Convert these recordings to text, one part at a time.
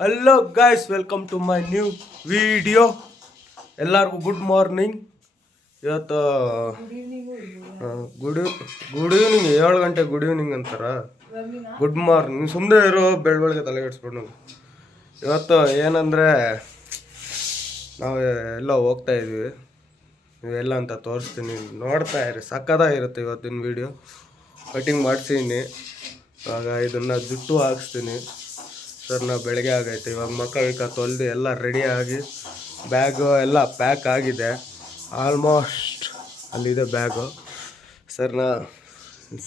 Hello guys, welcome to my new video. ಎಲ್ಲರಿಗೂ good morning. ಇವತ್ತು good evening, 7 ಗಂಟೆ good evening ಅಂತಾರ. Good morning ಸುಮ್ಮನೆ ಇರೋ, ಬೆಳಗ್ಗೆ ತಲೆ ಕೆಡಿಸ್ಕೊಂಡು. ಇವತ್ತು ಏನಂದರೆ ನಾವು ಎಲ್ಲ ಹೋಗ್ತಾ ಇದ್ವಿ, ನೀವೆಲ್ಲ ಅಂತ ತೋರಿಸ್ತೀನಿ, ನೋಡ್ತಾ ಇರಿ. ಸಕ್ಕತ್ತಾಗಿರುತ್ತೆ ಇವತ್ತಿನ ವೀಡಿಯೋ. ಕಟಿಂಗ್ ಮಾಡಿಸಿದ್ದೀನಿ, ಇವಾಗ ಇದನ್ನು ಜುಟ್ಟು ಹಾಕ್ಸ್ತೀನಿ. ಸರ್ ನಾವು ಬೆಳಗ್ಗೆ ಆಗೈತೆ, ಇವಾಗ ಮಕ್ಕಳ ತೊಳೆದು ಎಲ್ಲ ರೆಡಿಯಾಗಿ ಬ್ಯಾಗು ಎಲ್ಲ ಪ್ಯಾಕ್ ಆಗಿದೆ. ಆಲ್ಮೋಸ್ಟ್ ಅಲ್ಲಿದೆ ಬ್ಯಾಗು. ಸರ್ ನಾ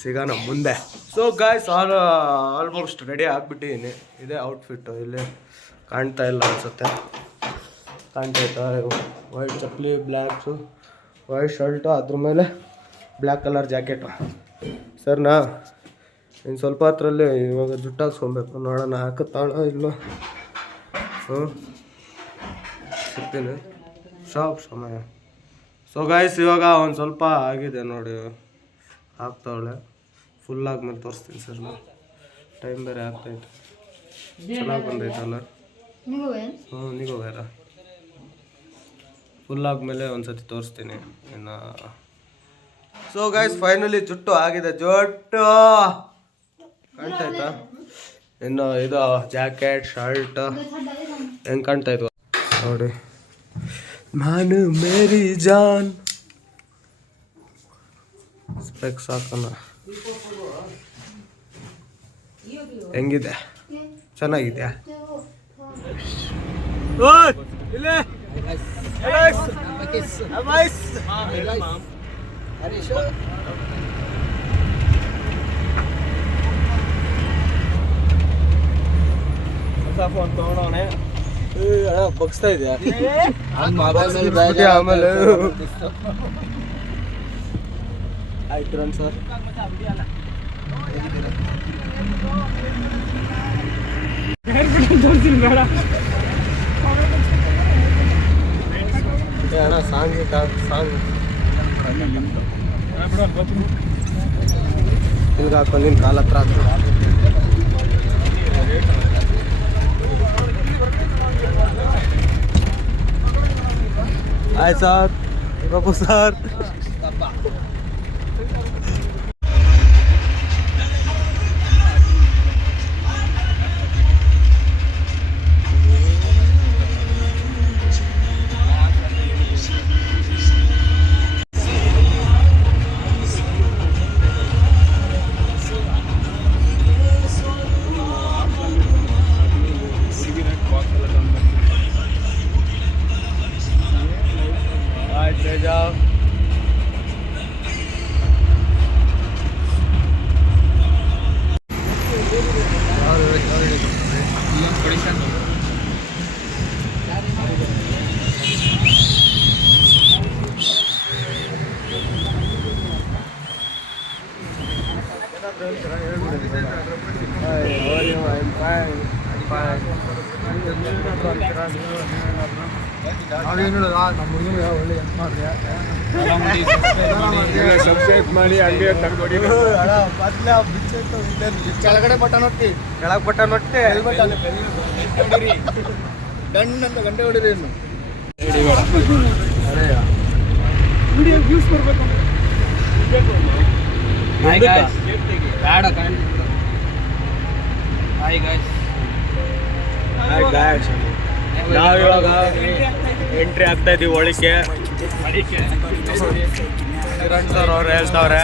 ಸಿಗೋಣ ಮುಂದೆ. ಸೊ ಗಾಯ್ಸ್, ಆಲ್ಮೋಸ್ಟ್ ರೆಡಿ ಆಗಿಬಿಟ್ಟಿದ್ದೀನಿ. ಇದೇ ಔಟ್ಫಿಟ್ಟು, ಇಲ್ಲಿ ಕಾಣ್ತಾ ಇಲ್ಲ ಅನಿಸುತ್ತೆ. ಕಾಣ್ತಾಯ್ತಾ? ವೈಟ್ ಚಪ್ಪಲಿ, ಬ್ಲ್ಯಾಕ್ಸು, ವೈಟ್ ಶರ್ಟು, ಅದ್ರ ಮೇಲೆ ಬ್ಲ್ಯಾಕ್ ಕಲರ್ ಜಾಕೆಟು. ಸರ್ ನಾ ಇನ್ನು ಸ್ವಲ್ಪ ಹೊತ್ತರಲ್ಲಿ ಇವಾಗ ಜುಟ್ಟು ಹಾಕ್ಸ್ಕೊಬೇಕು. ನೋಡೋಣ ಹಾಕುತ್ತಾಳ ಇಲ್ಲೋ. ಸಿಗ್ತೀನಿ ಸಮಯ. ಸೊ ಗಾಯ್ಸ್, ಇವಾಗ ಒಂದು ಸ್ವಲ್ಪ ಆಗಿದೆ ನೋಡಿ, ಹಾಕ್ತಾವಳೆ. ಫುಲ್ ಆದ್ಮೇಲೆ ತೋರಿಸ್ತೀನಿ ಸರ್. ಟೈಮ್ ಬೇರೆ ಆಗ್ತಾಯಿತ್ತು. ಚೆನ್ನಾಗಿ ಬಂದೈತಲ್ಲ? ನೀವು ಬೇರೆ ಫುಲ್ ಆದಮೇಲೆ ಒಂದು ಸತಿ ತೋರಿಸ್ತೀನಿ ಇನ್ನು. ಸೊ ಗೈಸ್, ಫೈನಲಿ ಜುಟ್ಟು ಆಗಿದೆ. ಜುಟ್ಟು ಕಾಣ್ತಾಯ್ತಾ? ಇನ್ನು ಇದು ಜಾಕೆಟ್, ಶರ್ಟ್ ಹೆಂಗೆ ಕಾಣ್ತಾಯಿದ್ವು ನೋಡಿ. ನಾನು ಮೇರಿ ಜಾನ್. ಸ್ಪೆಕ್ಸ್ ಹಾಕೋಣ. ಹೆಂಗಿದೆ? ಚೆನ್ನಾಗಿದೆಯಾ? ಫೋನ್ ತಗೊಂಡವನೆ, ಬಗ್ಸ್ತಾ ಇದೆಯಾ? ಆಮೇಲೆ ಆಯ್ತು ರನ್ ಸರ್. ಅಣ್ಣ ಸಾಂಗ್ ಇಲ್ಲಿಗೆ ಹಾಕೊಂಡಿನ ಕಾಲ ಹತ್ರ ಆಯ್ತು ಸರ್. ಪ್ರಭು ಸರ್, जाओ. ಸಬ್ಸ್ಕ್ರೈಬ್ ಮಾಡಿ, ಹಂಗೆ ತಗೊಡಿ. ಕೆಳಗಡೆ ಬಟನ್ ಒತ್ತಿ, ಕೆಳಗೆ ಬಟನ್ ಒತ್ತಿ, ಗಂಡು ಅಂತ ಗಂಟೆ ಹೊಡಿರಿ. ಇನ್ನು ವ್ಯೂಸ್ ಬರ್ಬೇಕು. ನಾವಿವಾಗ ಎಂಟ್ರಿ ಆಗ್ತಾ ಇದೀವಿ ಒಳಕ್ಕೆ. ಕಿರಣ್ ಸರ್ ಅವ್ರು ಹೇಳ್ತಾವ್ರೆ,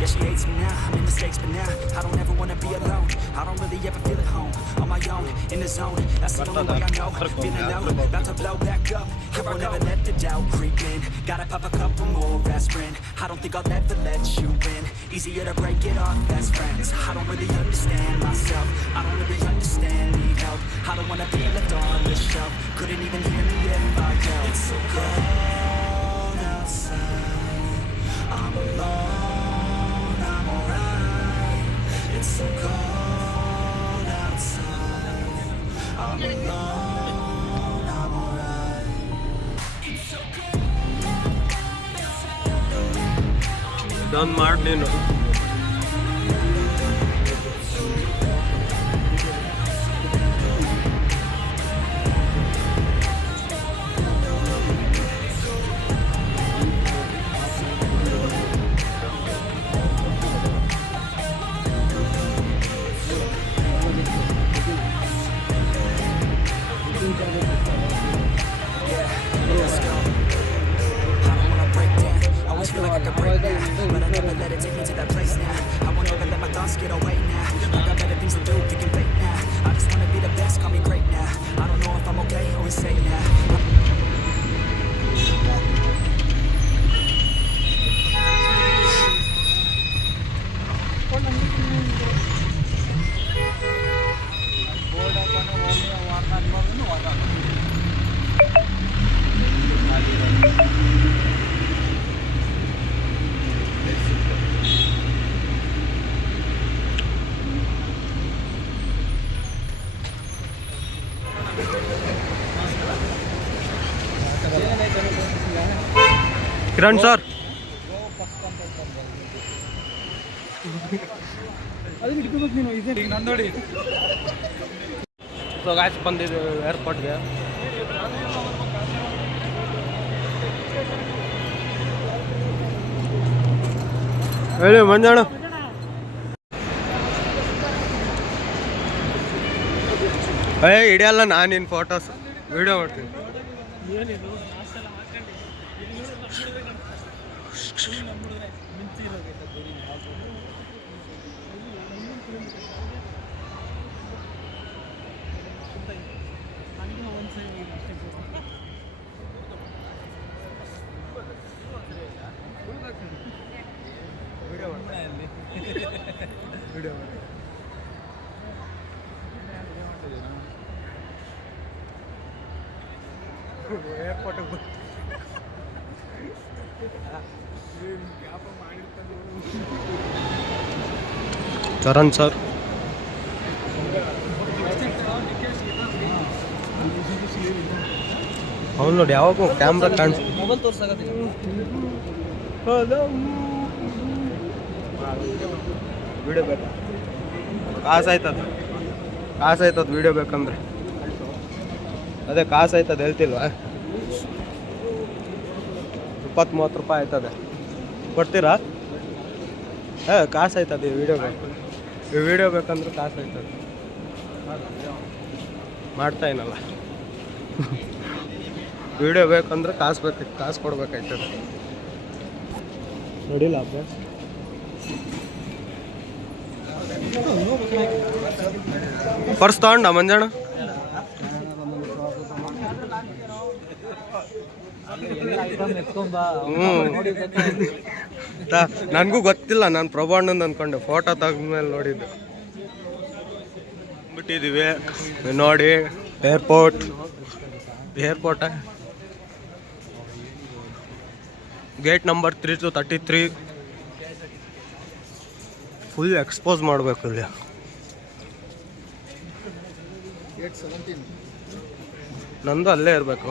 yeah, she hates me now, I made mistakes, but now I don't ever wanna be alone. I don't really ever feel at home, on my own, in the zone. That's the only way I know, feeling low, about to blow back up. I won't ever let the doubt creep in. Gotta pop a couple more aspirin. I don't think I'll ever let you in. Easier to break it off best friends. I don't really understand myself, I don't really understand, need help. I don't wanna be left on the shelf. Couldn't even hear me if I yelled. It's so cold outside, I'm alone. It's so cold outside, I'm alone, I'm alright. It's so cold outside. Done Martin. Kiran sir ಬಂದಿದ್ದು ಏರ್ಪೋರ್ಟ್ಗೆ. ಹೇಳಿ ಮಂಜಾಣ. ಹಿಡಿಯಲ್ಲ ನಾನು ನಿನ್ನ photos video ಮಾಡ್ತೀನಿ. Charan sir ಅವ್ನು ನೋಡಿ ಯಾವಾಗೂ camera ಕಾಣಿಸ್ mobile ತೋರ್ಸಾಗತ್ತೆ. Video ಬೇಕು ಕಾಸಾಯ್ತದ video ಬೇಕಂದ್ರೆ ಅದೇ ಕಾಸಾಯ್ತದ ಹೇಳ್ತಿಲ್ವಾ? 20-30 ರೂಪಾಯಿ ಆಯ್ತದೆ ಕೊಡ್ತೀರಾ? ಕಾಸಾಯ್ತದೆ ವಿಡಿಯೋ ಬೇಕು. ಈ ವಿಡಿಯೋ ಬೇಕಂದ್ರೆ ಕಾಸಾಯ್ತದೆ ಮಾಡ್ತಾ ಏನಲ್ಲ. ವಿಡಿಯೋ ಬೇಕಂದ್ರೆ ಕಾಸು ಕೊಡ್ಬೇಕಾಯ್ತದೆ. ನೋಡಿಲ್ಲ ಅಭ್ಯಾಸ ಪರ್ಸ್ ತಗೊಂಡ ಮಂಜಾಣ? ನನಗೂ ಗೊತ್ತಿಲ್ಲ, ನಾನು ಪ್ರಭಾಣ್ಣಂದು ಅಂದ್ಕೊಂಡೆ. ಫೋಟೋ ತೆಗೆದ್ಮೇಲೆ ನೋಡಿದ್ದು. ಬಿಟ್ಟಿದ್ದೀವಿ ನೋಡಿ airport gate number 3-33 full expose ಮಾಡಬೇಕು ಇಲ್ಲಿ. ನಂದು ಅಲ್ಲೇ ಇರಬೇಕು.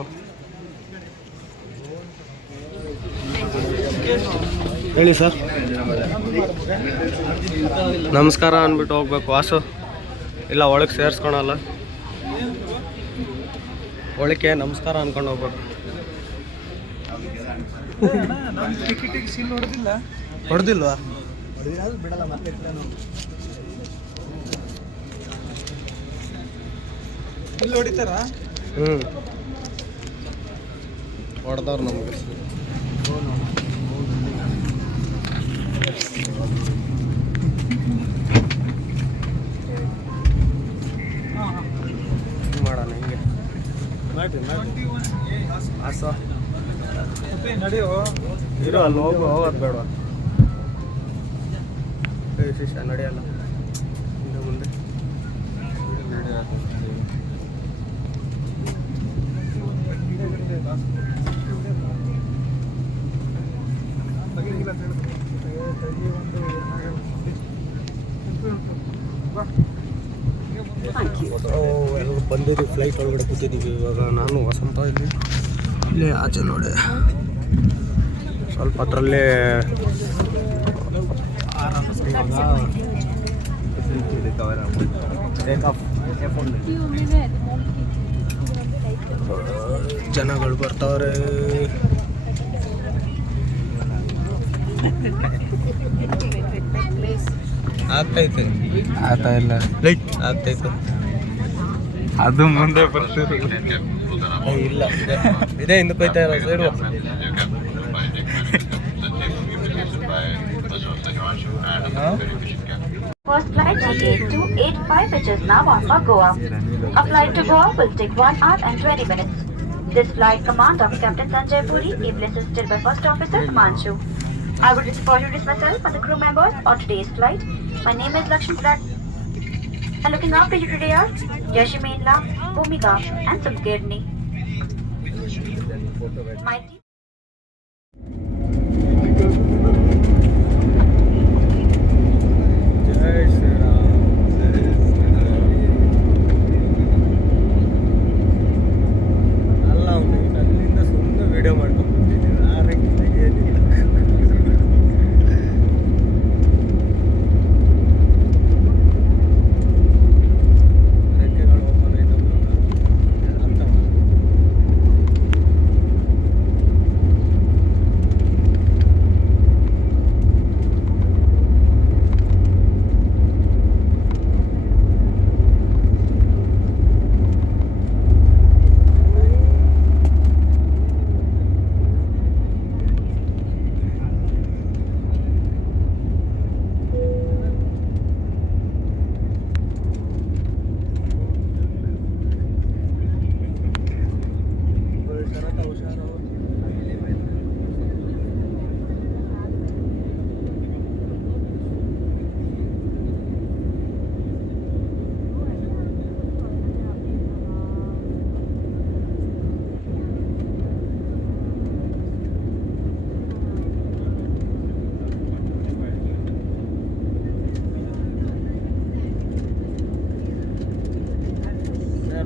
ಹೇಳಿ ಸರ್. ನಮಸ್ಕಾರ ಅಂದ್ಬಿಟ್ಟು ಹೋಗ್ಬೇಕು ವಾಸು. ಇಲ್ಲ ಒಳಗೆ ಸೇರಿಸ್ಕೊಳಲ್ಲ, ಒಳಗೆ ನಮಸ್ಕಾರ ಅನ್ಕೊಂಡು ಹೋಗ್ಬೇಕು. ಹೊಡೆದಿಲ್ವಾ? ಇಲ್ಲಿ ಹೊಡಿತಾರ? ಹೊಡೆದವ್ರು ನಮಗೆ. ಮಾಡೋಣ ಹಿಂಗೆ ಆಸ ನಡೆಯೋ ಇರೋ ಅಲ್ಲಿ ಹೋಗೋದು ಬೇಡ. ಶಿಷ್ಯ ನಡೆಯಲ್ಲ ಮುಂದೆ. ಎಲ್ಲ ಬಂದಿದ್ದೀವಿ, ಫ್ಲೈಟ್ ಒಳಗಡೆ ಕೂತಿದ್ದೀವಿ. ಇವಾಗ ನಾನು ವಸಂತ ಇಲ್ಲೇ ಆಚೆ ನೋಡಿ ಸ್ವಲ್ಪ ಅದರಲ್ಲೇ ಜನಗಳು ಬರ್ತಾವ್ರೆ. ಆಗ್ತೈತೆ ಆಗ್ತಾ ಇಲ್ಲ ಲೈಟ್ ಆಗ್ತೈತೆ. ಅದು ಮುಂದೆ ಬರ್ತೀರಿ ಇಲ್ಲ ಇದೇ ಹಿಂದಕ್ಕೆ ಹೋಯ್ತಾ ಇಲ್ಲ side. First flight GA285 which is now on for Goa. A flight to Goa will take 1 hour and 20 minutes. This flight command of Captain Sanjay Puri, ably assisted by First Officer Himanshu. I would like to introduce myself and the crew members on today's flight. My name is Lakshmi Prat. And looking after you today are Yashimela, Bhumika and Sumkirni. My team.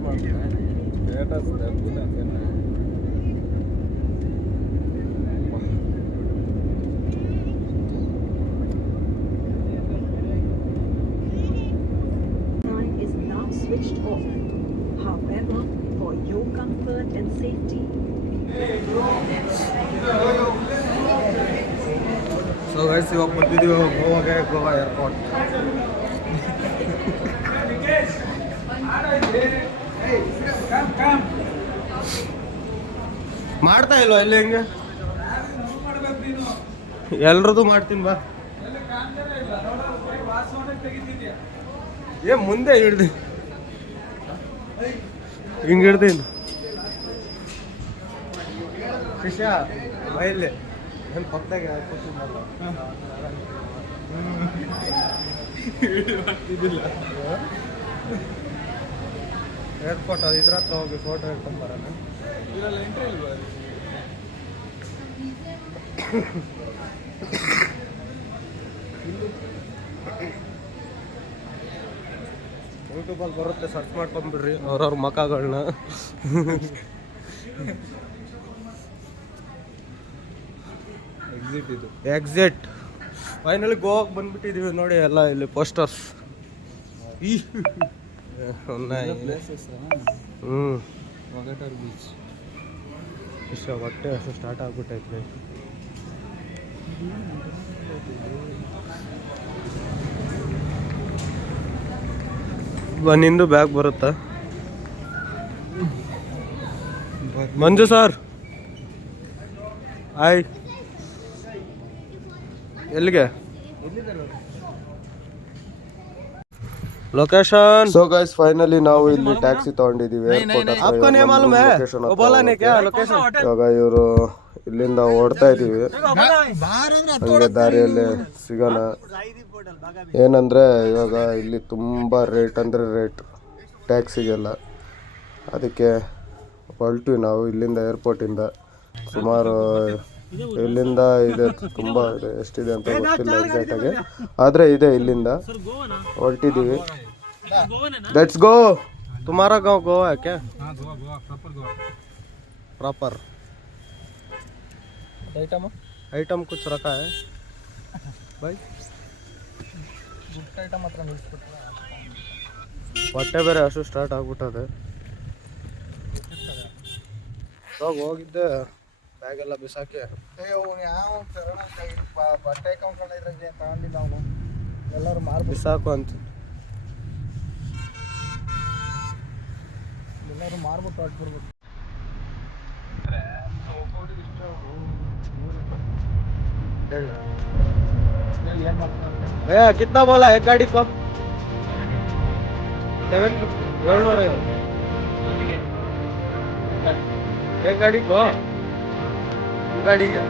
Line is now switched off. However, for your comfort and safety, so guys ಇವಾಗ ಬಂದಿದ್ದೀವಿ ಗೋವಾಗೆ, Goa airport. ಮಾಡ್ತಾ ಇಲ್ವಾ ಇಲ್ಲಿ ಹೆಂಗೆ? ಎಲ್ರದ್ದು ಮಾಡ್ತೀನಿ ಬಾ. ಮುಂದೆ ಹಿಡ್ದು ಹಿಂಗೆ ಹಿಡ್ದೀನಿ ಶಿಷ್ಯ ಬೈಲಿ ಏನು ಪಕ್ಕದಾಗೆ ಏರ್ಪೋರ್ಟ್ ಅದು ಇದ್ರ ಹತ್ರ ಹೋಗಿ ಫೋಟೋ ಹಿಡ್ಕೊಂಡು ಬರೋಣ. ಯೂಟ್ಯೂಬಲ್ಲಿ ಬರುತ್ತೆ, ಸರ್ಚ್ ಮಾಡ್ಕೊಂಡ್ಬಿಡ್ರಿ ಅವ್ರವ್ರ ಮಖಗಳನ್ನ. ಎಕ್ಸಿಟ್ ಫೈನಲಿ ಗೋವಾಗೆ ಬಂದ್ಬಿಟ್ಟಿದ್ದೀವಿ ನೋಡಿ. ಎಲ್ಲ ಇಲ್ಲಿ ಪೋಸ್ಟರ್ಸ್. ಬೀಚ್ ಇಷ್ಟ ಹೊಟ್ಟೆ ಅಷ್ಟು ಸ್ಟಾರ್ಟ್ ಆಗ್ಬಿಟ್ಟೈತೆ. ನಿಂದು ಬ್ಯಾಗ್ ಬರುತ್ತಾ ಮಂಜು ಸರ್? ಆಯ್ ಎಲ್ಲಿಗೆ ಲೊಕೇಶನ್? ಸೊ ಗೈಸ್ ಫೈನಲಿ ನಾವು ಇಲ್ಲಿ ಟ್ಯಾಕ್ಸಿ ತಗೊಂಡಿದೀವಿ ಏರ್ಪೋರ್ಟ್ ಹತ್ರ. ಇವಾಗ ಇವರು ಇಲ್ಲಿಂದ ಓಡ್ತಾ ಇದೀವಿ, ಹಂಗೆ ದಾರಿಯಲ್ಲಿ ಸಿಗೋಣ. ಏನಂದ್ರೆ ಇವಾಗ ಇಲ್ಲಿ ತುಂಬಾ ರೇಟ್ ಅಂದ್ರೆ ರೇಟ್ ಟ್ಯಾಕ್ಸಿಗೆಲ್ಲ. ಅದಕ್ಕೆ ಹೊರಟ್ವಿ ನಾವು ಇಲ್ಲಿಂದ ಏರ್ಪೋರ್ಟಿಂದ. ಸುಮಾರು ಇಲ್ಲಿಂದ ಇದೆ, ತುಂಬ ಇದೆ, ಎಷ್ಟಿದೆ ಅಂತ ಗೊತ್ತಿಲ್ಲ ಎಕ್ಸಾಕ್ಟಾಗಿ, ಆದರೆ ಇದೆ. ಇಲ್ಲಿಂದ ಹೊರಟಿದ್ದೀವಿ. Let's go. तुम्हारा गांव गोवा है क्या? हाँ गोवा प्रॉपर। आइटम कुछ रखा है भाई? ಹೊಟ್ಟೆ ಬೇರೆ ಅಷ್ಟು ಸ್ಟಾರ್ಟ್ ಆಗ್ಬಿಟ್ಟದೆ. ಹೋಗಿದ್ದೆ ಬ್ಯಾಗೆಲ್ಲ ಬಿಸಾಕಿ ಬಟ್ಟೆ ತಗೊಂಡಿಲ್ಲ ಅವನು, ಎಲ್ಲರೂ ಬಿಸಾಕು ಅಂತ ಎಲ್ಲರೂ ಮಾರ್ಬಿಟ್ಟು ಹೊಟ್ಬಿಡ್ಬೇಕು. भैया कितना बोला एक गाड़ी को? 700 एक गाड़ी को? गाड़ी का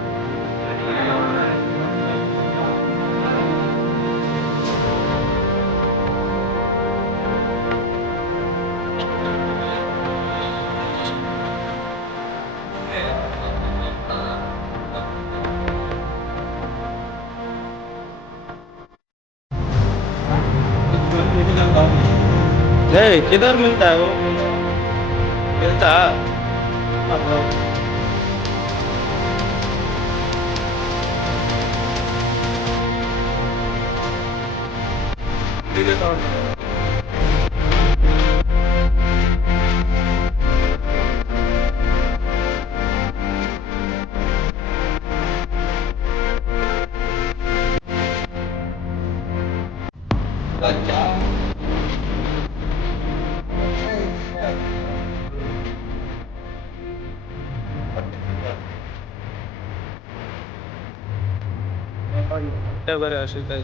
किधर मिलता है वो? मिलता ಬರೀ ಅಷ್ಟೇ.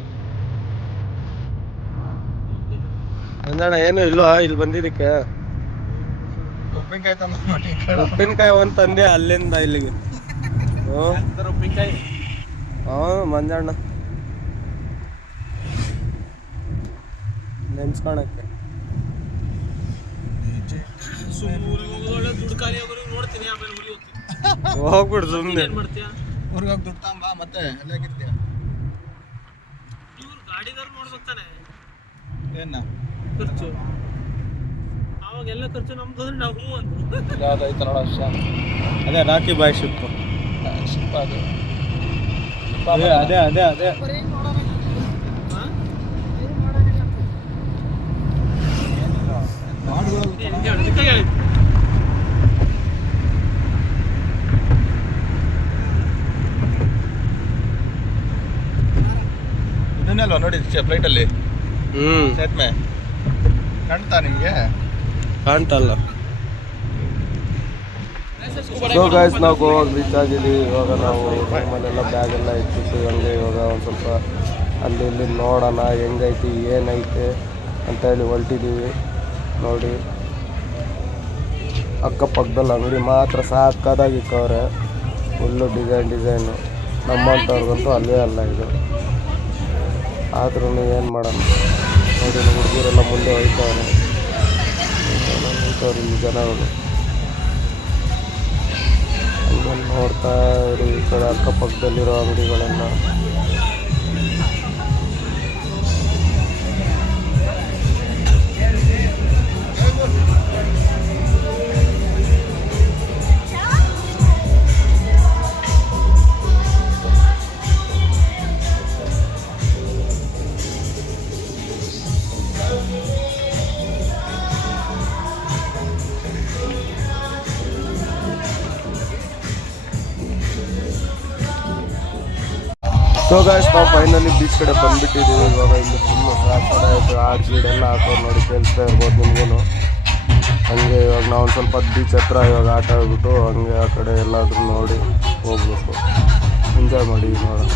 ಅಂದಣ್ಣ ಏನು ಇಲ್ವಾ ಇಲ್ಲಿ ಬಂದಿದ್ದಕ್ಕೆ? ಉಪ್ಪಿನಕಾಯಿ ಒಂದು ತಂದೆ ಅಲ್ಲಿಂದ ಇಲ್ಲಿಗೆ. ಉಪ್ಪಿನಕಾಯಿ ಮಂಜಣ್ಣ ನೆನ್ಸ್ಕೊಳಕ್ಕೆ. ಹೋಗ್ಬಿಡು ಸುಮ್ಮನೆ. ಊರಿಗೆ ಹೋಗಿ ದುಡ್ಡು ತಗೊಂಬ, ಮತ್ತೆ ಎಲ್ಲಾಗಿರ್ತೀಯ? ಗಾಡಿದವ್ರು ನೋಡ್ಬೇಕಾನೆ ಏನ ಖರ್ಚು. ಅವ ಎಲ್ಲ ಖರ್ಚು ನಮ್ದು ಅಂದ್ರೆ ನಾವು ಹ್ಞೂ ಅಂತ ಯಾವ್ದಾಯ್ತು ನೋಡ ಅದೇ ರಾಕಿ ಬಾಯ್ ಶಿಪ್. ಶಿಲ್ಪ ಅದು ಅದೇ ಇದನ್ನೆಲ್ವಾ ನೋಡಿ ಫ್ಲೈಟಲ್ಲಿ ಸೇತುವೆ ಕಾಣ್ತಾ ನಿಮಗೆ ಕಾಣ್ತಲ್ಲ. ಸೊ ಗೈಸ್ ನಾವು ಗೋವಾಗ ರೀಚ್ ಆಗಿದ್ದೀವಿ. ಇವಾಗ ನಾವು ರೂಮಲ್ಲೆಲ್ಲ ಬ್ಯಾಗ್ ಎಲ್ಲ ಇಟ್ಬಿಟ್ಟು ಹಂಗೆ ಇವಾಗ ಒಂದು ಸ್ವಲ್ಪ ಅಲ್ಲಿ ಇಲ್ಲಿ ನೋಡೋಣ ಹೆಂಗೈತಿ ಏನೈತೆ ಅಂತೇಳಿ ಹೊರಟಿದ್ದೀವಿ. ನೋಡಿ ಅಕ್ಕಪಕ್ಕದಲ್ಲಿ ಅಂಗಡಿ ಮಾತ್ರ ಸಾಕಾದಾಗಿ ಇಕ್ಕವ್ರೆ, ಫುಲ್ಲು ಡಿಸೈನು. ನಮ್ಮಂಥವ್ರಿಗಂತೂ ಅಲ್ಲೇ ಅಲ್ಲ ಇದು. ಆದ್ರೂ ಏನು ಮಾಡೋಣ ನೋಡಿ, ಹುಡುಗರೆಲ್ಲ ಮುಂದೆ ಹೋಯ್ತವ್ರೆ ಇಲ್ಲಿ ಜನಗಳು. ಹಂಗೆ ನೋಡ್ತಾ ಇರಿ ಈ ಕಡೆ ಅಕ್ಕಪಕ್ಕದಲ್ಲಿರೋ ಅಂಗಡಿಗಳೆಲ್ಲ. ಸೊ ಗಾಯ್ಸ್ ನಾವು ಫೈನಲಿ ಬೀಚ್ ಕಡೆ ಬಂದುಬಿಟ್ಟಿದ್ದೀವಿ. ಇವಾಗ ಇಲ್ಲಿ ಫುಲ್ಲು ಸಾಕಡೆ ಆಯಿತು, ಆಡ್ ಗೀಡೆಲ್ಲ ಹಾಕೋರು ನೋಡಿ, ಕೇಳಿಸ್ತಾ ಇರ್ಬೋದು ನಿಮಗೂ. ಹಂಗೆ ಇವಾಗ ನಾವು ಒಂದು ಸ್ವಲ್ಪ ಬೀಚ್ ಹತ್ರ ಇವಾಗ ಆಟ ಆಡ್ಬಿಟ್ಟು ಹಂಗೆ ಆ ಕಡೆ ಎಲ್ಲಾದರೂ ನೋಡಿ ಹೋಗ್ಬೇಕು, ಎಂಜಾಯ್ ಮಾಡಿ ನೋಡೋಣ.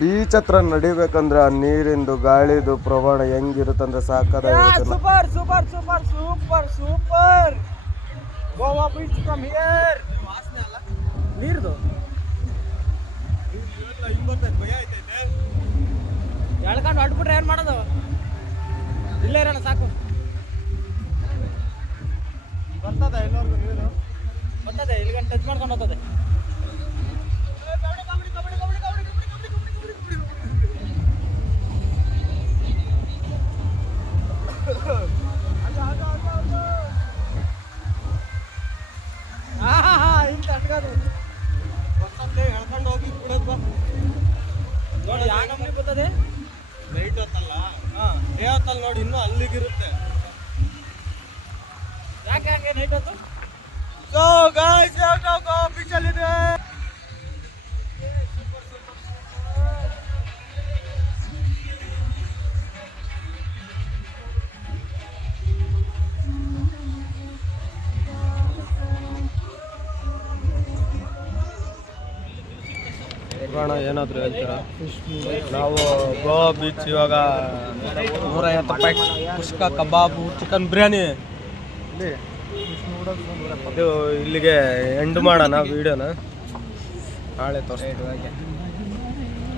ಬೀಚ್ ಹತ್ರ ನಡಿಬೇಕಂದ್ರೆ ಆ ನೀರಿಂದು ಗಾಳಿದು ಪ್ರಮಾಣ ಹೆಂಗಿರುತ್ತಂದ್ರೆ ಸಾಕಾಗಿರುತ್ತೆ. Super super super super super Goa beach from here. ವಾಸನೆ ಅಲ್ಲ ನೀರ್ದು ಭಯ ಆಯ್ತೈತೆ. ಎಳ್ಕೊಂಡು ಹೊಡ್ಬಿಟ್ರೆ ಏನು ಮಾಡೋದು? ಇಲ್ಲೇ ಇರೋಣ ಸಾಕು. ಬರ್ತದೆ ಎಲ್ಲರಿಗೂ ನೀರು ಬರ್ತದೆ, ಇಲ್ಲಿಗಂಟು ಟಚ್ ಮಾಡ್ಕೊಂಡು ಹೋಗ್ತದೆ. ಎಳ್ಕೊಂಡು ಹೋಗಿ ಬಿಡೋದು ನೋಡಿ, ಯಾವ ನಮ್ಗೆ ಬರ್ತದೆ. ನೈಟ್ ಹೊತ್ತಲ್ಲ, ಡೇ ಹೊತ್ತಲ್ಲ ನೋಡಿ, ಇನ್ನೂ ಅಲ್ಲಿಗಿರುತ್ತೆ. ಯಾಕೆ ಹಂಗೆ ನೈಟ್ ಹೊತ್ತು? ಸೊ ಗಾಯ್ಸ್ ಗೋವಾ ಬೀಚಲ್ಲಿದೆ. ಏನಾದರೂ ಹೇಳ್ತೀರಾ? ನಾವು ಗೋವಾ ಬೀಚ್ ಇವಾಗ 150 ರೂಪಾಯಿ ಕುಷ್ಕ ಕಬಾಬು ಚಿಕನ್ ಬಿರಿಯಾನಿ. ಇದು ಇಲ್ಲಿಗೆ ಎಂಡ್ ಮಾಡೋಣ ವೀಡಿಯೋನ, ನಾಳೆ ತೋರಿಸ್ತೀವಿ.